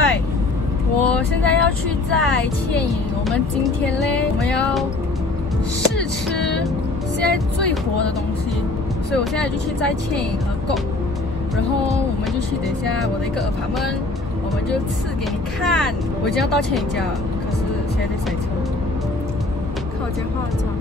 嗨，我现在要去在倩影，我们今天嘞，我们要试吃现在最火的东西，所以我现在就去在倩影和购，然后我们就去等一下我的一个 apartment， 我们就吃给你看。我已经要到倩影家了，可是现在在塞车，看我今天化的妆。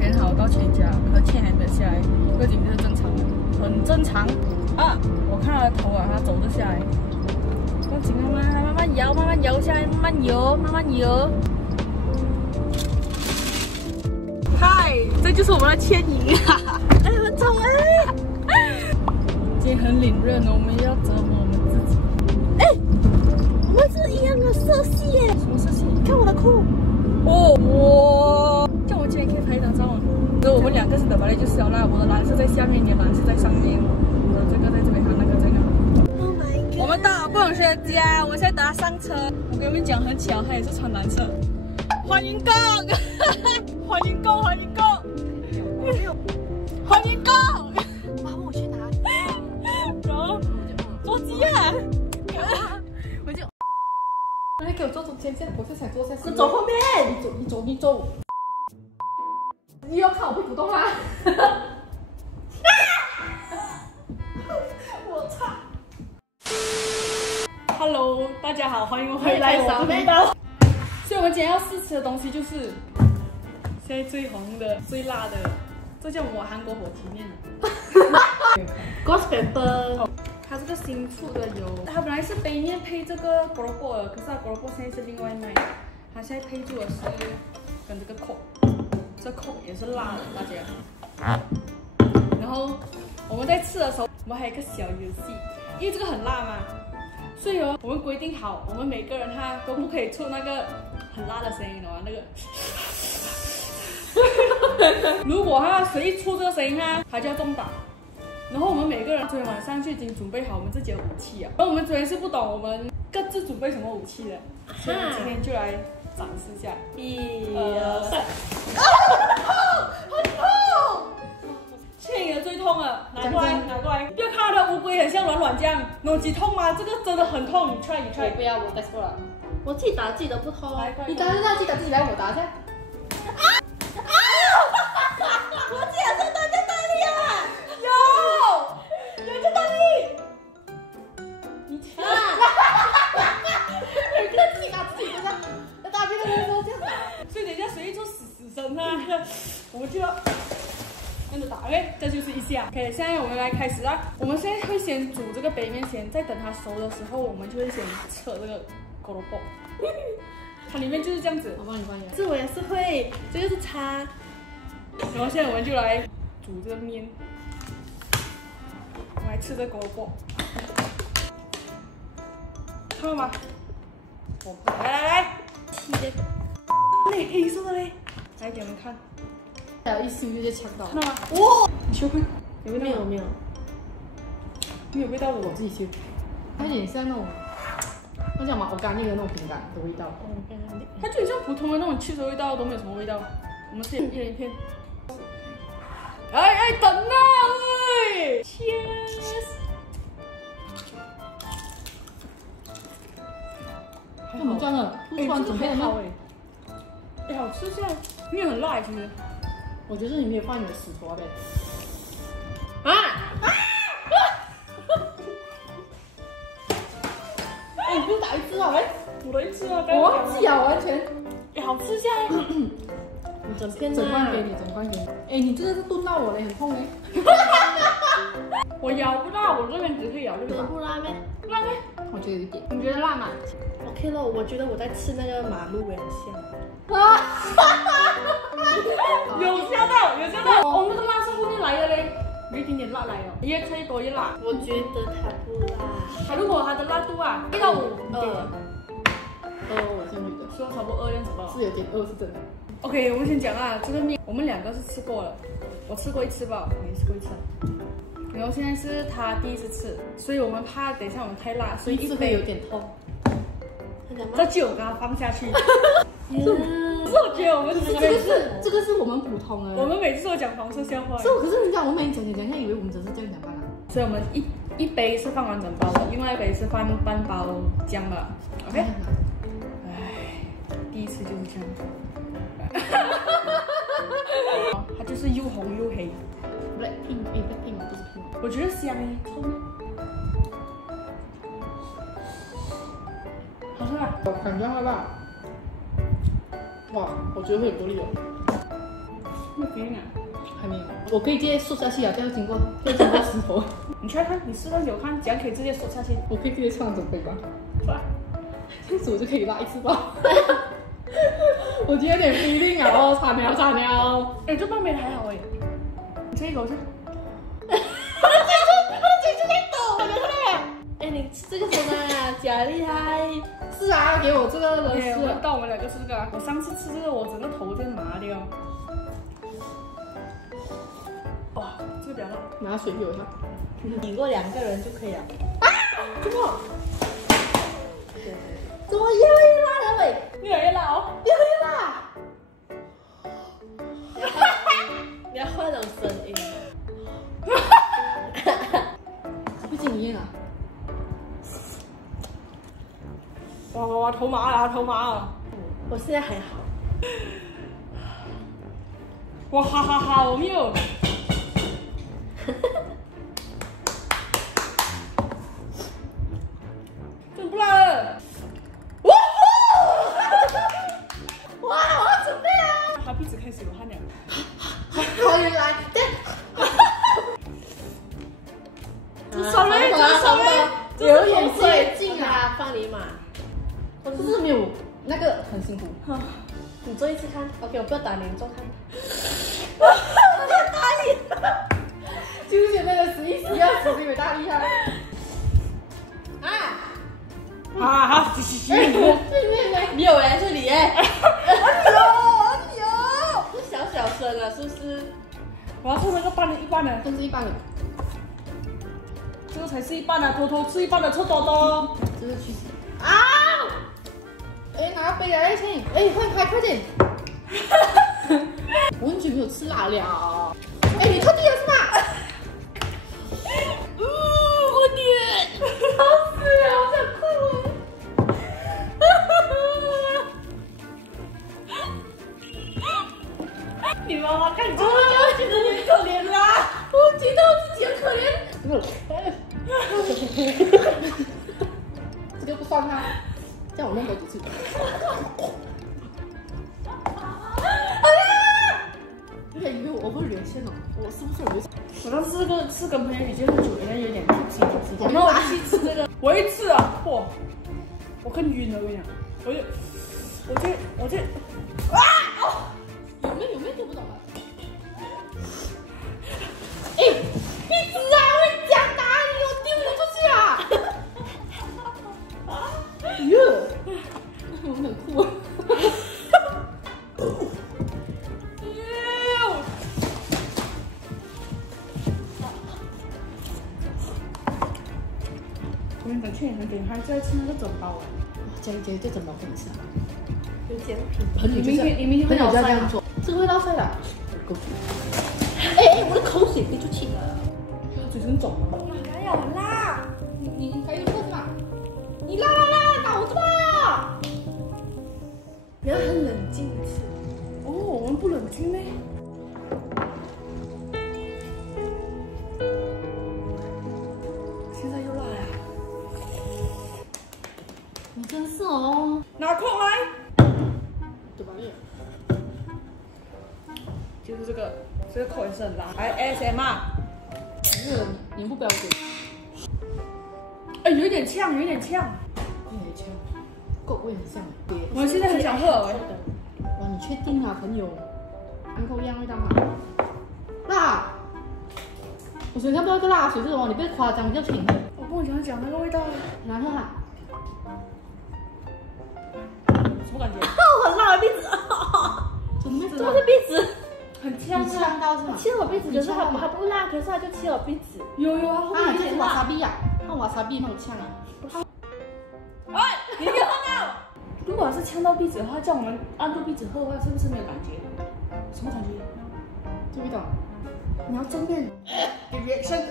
很好，到倩家，可是倩还没有下来，这景是正常的，很正常啊！我看他的头啊，他走得下来，不紧了吗？他慢慢摇，慢慢摇下来，慢慢游，慢慢游。嗨，这就是我们的倩影啊！哎，很丑哎！今天很冷热呢，我们要折磨我们自己。哎，我们是一样的色系耶！什么色系？看我的裤。哦，哇！ 这样我今天可以拍一张照吗？所以我们两个是的吧？就是了啦，我的蓝色在下面，你的蓝色在上面，我的这个在这边，还有那个在那。Oh my god！ 我们到了不同学家，我现在等他上车。我跟你们讲，很巧，他也是穿蓝色。欢迎购，欢迎购，欢迎购，欢迎购！妈，问我去哪？然后坐机啊！我就。 你给我坐中间先，我就想坐下。你走后面，你走。你要看我屁股动啦！我操 ！Hello， 大家好，欢迎回来我的频道。所以我们今天要试吃的东西就是现在最红的、最辣的，这叫我韩国火鸡面。Ghost pepper。 它这个新出的有，它本来是杯面配这个菠萝卜的，可是它菠萝卜现在是另外卖，它现在配住的是跟这个扣，这扣也是辣的，大家。然后我们在吃的时候，我们还有一个小游戏，因为这个很辣嘛，所以我们规定好，我们每个人都不可以出那个很辣的声音哦，那个。如果谁一出这个声音他就要中打。 然后我们每个人昨天晚上就已经准备好我们自己的武器啊。然后我们昨天是不懂我们各自准备什么武器的，所以我们今天就来展示一下。1、2、3。啊！很痛！倩影的最痛了，拿过来，拿过来。不要看它的乌龟很像软软这样，脑脊痛吗？这个真的很痛，你 try。我不要，我再说了。我自己打自己的不痛。你打一下，自己打自己来，我打一下。啊！啊！我自己也是打在哪里啊？ 有个大力，你去！有个自己打自己的，在大便的时候这样打，所以等一下谁一出死神我们就要这样子打，OK， 这就是一下。OK， 现在我们来开始啦。我们现在会先煮这个杯面先，再等它熟的时候，我们就会先扯这个胡萝卜。它里面就是这样子。我帮你翻译。这我也是会，这个是叉。然后现在我们就来煮这个面。 我来吃这个胡萝卜，看到吗？来，吃这个，那黑色的嘞，来给你们看，还有一吸就呛到，看到吗？哇，你学会？有味道没有？没有味道的，我自己修，它有点像那种，那叫什么？我干那个那种饼干的味道。它就很像普通的那种cheese的味道，都没有什么味道。我们是一人一片。哎，等啊！哎 ，Cheers！ 怎么这样的？突然准备的好哎，好吃下，面很辣其实。我觉得你没有放你的屎坨呗。哎，你不是打一次啊？喂，煮了一次啊，我忘记啊，完全。哎，好吃下。你整罐给你，整罐给你。哎，你这个是炖到我嘞，很痛哎。我咬不到，我这边只可以咬这个。不辣咩？辣咩？我觉得有一点。你觉得辣吗 ？OK 了，我觉得我在吃那个马路也很像。啊！有吓到，有吓到。哦，那个辣是后面来的嘞，有一点点辣来哦，越吃越多越辣。我觉得它不辣。如果它的辣度啊1到5，我是女的，说差不多2样子吧。是有点饿，是真的。 OK， 我们先讲啊，这个面我们两个是吃过了，我吃过一次吧，你吃过一次。然后现在是他第一次吃，所以我们怕等一下我们太辣，所以一杯有点痛。这酒给它放下去。可是我觉得我们这个是我们普通的，我们每次都讲黄色笑话。是，可是你讲我每讲以为我们只是这样讲罢了。所以我们一杯是放完整包的，另外一杯是放半包姜的。OK。哎，第一次就是这样。它就是又红又黑。Blackpink，哎 ，Blackpink 不是 Pink。我觉得香诶，臭吗？好吃吗？我感觉会辣。哇，我觉得会有多力哦。没有 feeling 啊？还没有，我可以直接缩下去啊，这样经过石头。你看看，你示范给我看，怎样可以直接缩下去？我可以直接唱整杯吧？是吧？这样子我就可以拉一次吧。我觉得有点 feeling 啊，哦，惨了惨了。哎，这半杯还好哎。你这一口是？我的嘴就在抖，对不对？哎，你吃这个什么啊？假厉害！是啊，给我这个人哎，吃。到我们两个吃这个啊。我上次吃这个，我整个头在麻掉。哇，这个比较辣。拿水给我一下。抵过2个人就可以了。啊！怎么？怎么越来越辣了喂？越来越辣哦！越来越辣！你要换种声音。不经验啊！哇，头麻了，头麻了。我现在还好。哇哈哈哈，我没有。真不辣了。哇！哇，我要准备了。他鼻子开始流汗了。好，原来对。少了，有点接近啊，放你马。我就是没有那个很辛苦。你做一次看 ，OK， 我不要打你，你做看。我要打你！就是前面的11、12、10比我大厉害。好，继续。没有哎，是你哎。有。是小声啊，是不是？我要吃那个半的，一半的，这是一半的。这个才是一半的，偷偷吃一半的，臭多多。这是去死啊！哎，拿杯来先，哎，快点！我很久没有吃辣了。哎，你特地了是吗？我脸，好死了，我想哭了。你妈妈看你这么样，觉得你很可怜啦。我觉得我自己很可怜。这个不算它，这样我弄多几次。有点晕，我不是连线哦，我是不是有流？我当时是跟朋友一起喝酒，原来有点tipsy。然后我去吃这个，我一吃啊，嚯，我更晕了，我跟你讲，我就啊！有没有听不懂啊？哎，鼻子啊，我讲哪里？我丢了出去啊！哟，我很酷。我跟你讲，去年很给他再吃那个整包哎。家里这整包给你吃啊？有奖品。朋友就是你明天会朋友就要老塞吗？这样做，这个会落塞的。哎，我的口水飞出去了。嘴唇肿了。哪有辣？你还有这个是吗？你辣，打我这吧！你要很冷静的吃。哦，我们不冷静咩？现在又辣呀！你真是哦，拿空来。对吧？就是这个口也是很辣。来 ASMR。这个脸部标准。哎，有点呛，有点呛。有点呛，够味很像。我现在很想喝哎。哇，你确定啊，朋友？安扣一样味道吗？辣！我想象不到一个辣水这种，你不要夸张，你就挺。我跟我讲那个味道。然后啊，什么感觉？很辣的鼻子。怎么怎么是鼻子？很呛你呛到是吗？切我鼻子，可是它不辣，可是它就切我鼻子。有啊，后面有这是瓦萨点辣。比呀，那瓦萨比那种呛啊。哎，你看到？如果是呛到鼻子的话，叫我们按住鼻子喝的话，是不是没有感觉？什么感觉？这味道，你要正面 reaction。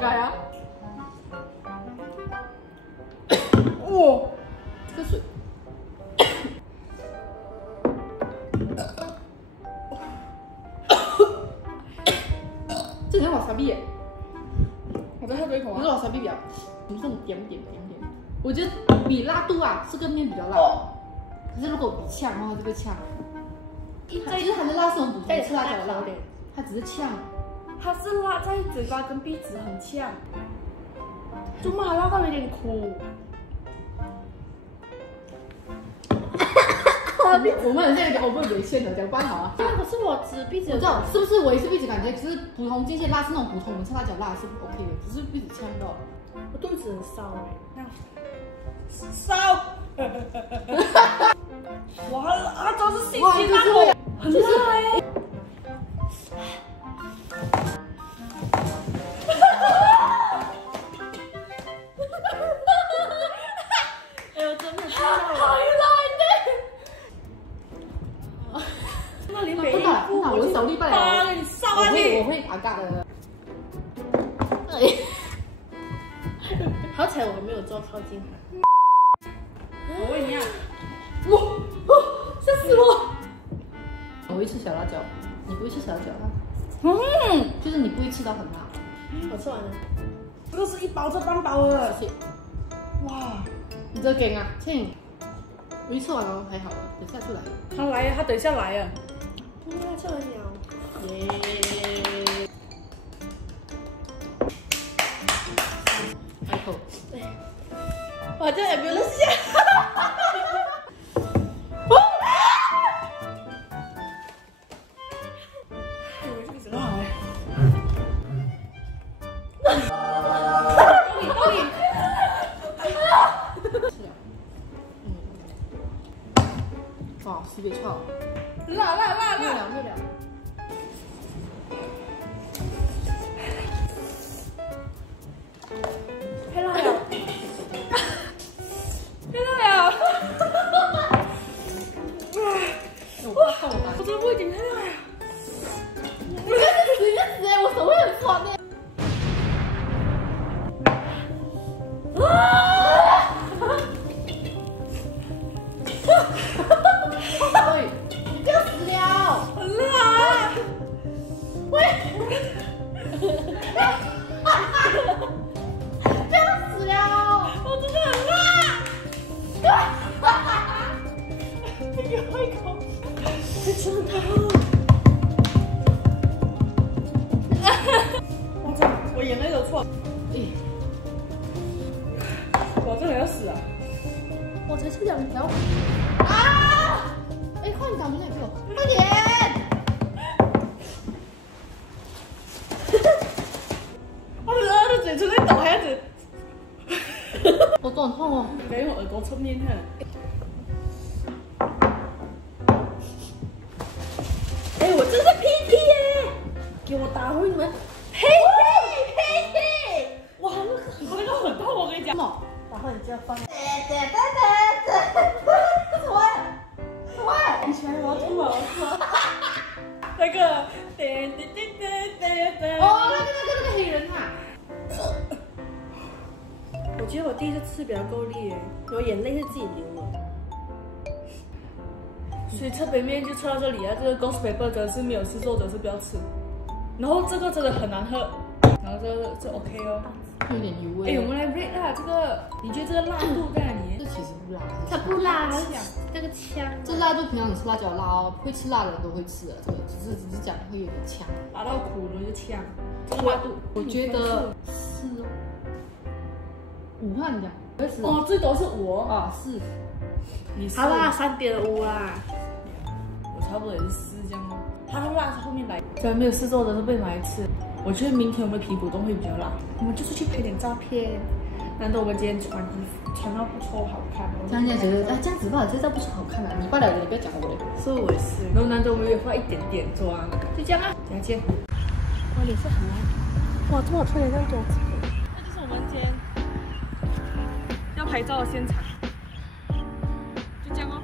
盖啊？哦，这个水。这很瓦萨比耶，我再喝多一口可是啊。瓦萨比比较，怎么这种点。我觉得比辣度啊，这个面比较辣。可是如果比呛的话，这个呛。其实它的辣是很普通吃辣椒的辣，它只是呛。它是辣在嘴巴跟鼻子很呛，就麻辣到有点苦。我们很像一个 over 雷线的，怎么办好啊？可是我只鼻子我知道是不是我也是鼻子感觉，可是普通这些辣是那种普通我们吃辣椒辣是 OK 的，只是鼻子呛到。我肚子很烧哎，烧！哇，它都是新哇，鲜就是辣，很辣哎。哎呦，真的太辣了！那里每一步我是手力败了，给你烧下去。我会嘎嘎的。好彩我没有坐靠近它。我问你啊，吓死我！我会吃小辣椒，你不会吃小辣椒啊？就是你不会吃到很辣。我吃完了。这个是一包这半包的。谢谢。哇，你这给啊，亲，我一吃完了还好，等下就来了。他来呀，他等一下来呀。它吃完了。耶！开口。哇，这也没有人下。哇，西北串，辣！热了。太辣了！太辣了！我真的不一定太辣呀。死哎，我手会很酸的。喂，你不要死了！很辣！喂，不要死了！我真的很辣！你给我一口，真的太好了。我操，我眼泪都错。我真的要死了！我才吃2条。啊！哎，快点打那个，快点！我的嘴唇在抖，还要子。我肚很痛哦。不要用耳朵侧面看。哎，我这是屁屁耶！给我打回你们！屁！哇，那个很痛，我跟你讲。然后你就要放。以前我要吐了，那个，哦，那个黑人啊！我觉得我第一次吃比较够力耶，我眼泪是自己流了。所以侧边面就测到这里啊，这个 ghost pepper 真的是没有吃做者是不要吃。然后这个真的很难喝，然后这 OK 哦。有点油味。哎，我们来 rate 啦，这个你觉得这个辣度在哪里？这其实不辣，它不辣，那个枪。这辣度平常你吃辣椒辣哦，会吃辣的人都会吃的，这个只是讲会有点呛。辣到苦的就呛，这个辣度我觉得是5汉讲，哦，最多是5啊4，你好啦，3.5啦。我差不多也是4这样哦。它的辣是后面来，虽然没有试做的是被买来吃。我觉得明天我们皮普东会比较辣，我们就是去拍点照片。难得我们今天穿衣服穿到不错，好看。这样觉得这样子吧，这照不是好看啊？你罢了，你不要讲我嘞。是我也是。然后难得我们也画一点点妆，就这样啊，等下见。我脸色很蓝。哇，这么穿脸像桌子。那就是我们今天要拍照的现场，就这样哦。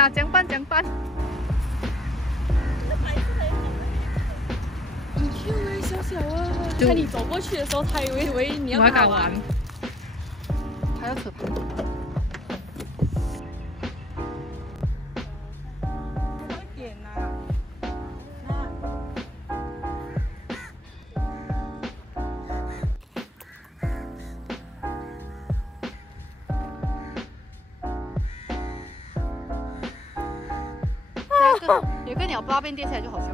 啊，讲办。很 Q 哎，小小啊！看你走过去的时候，他以为你要跟他玩。还要扯旁。点呐。有个鸟不知道边跌下来就好笑。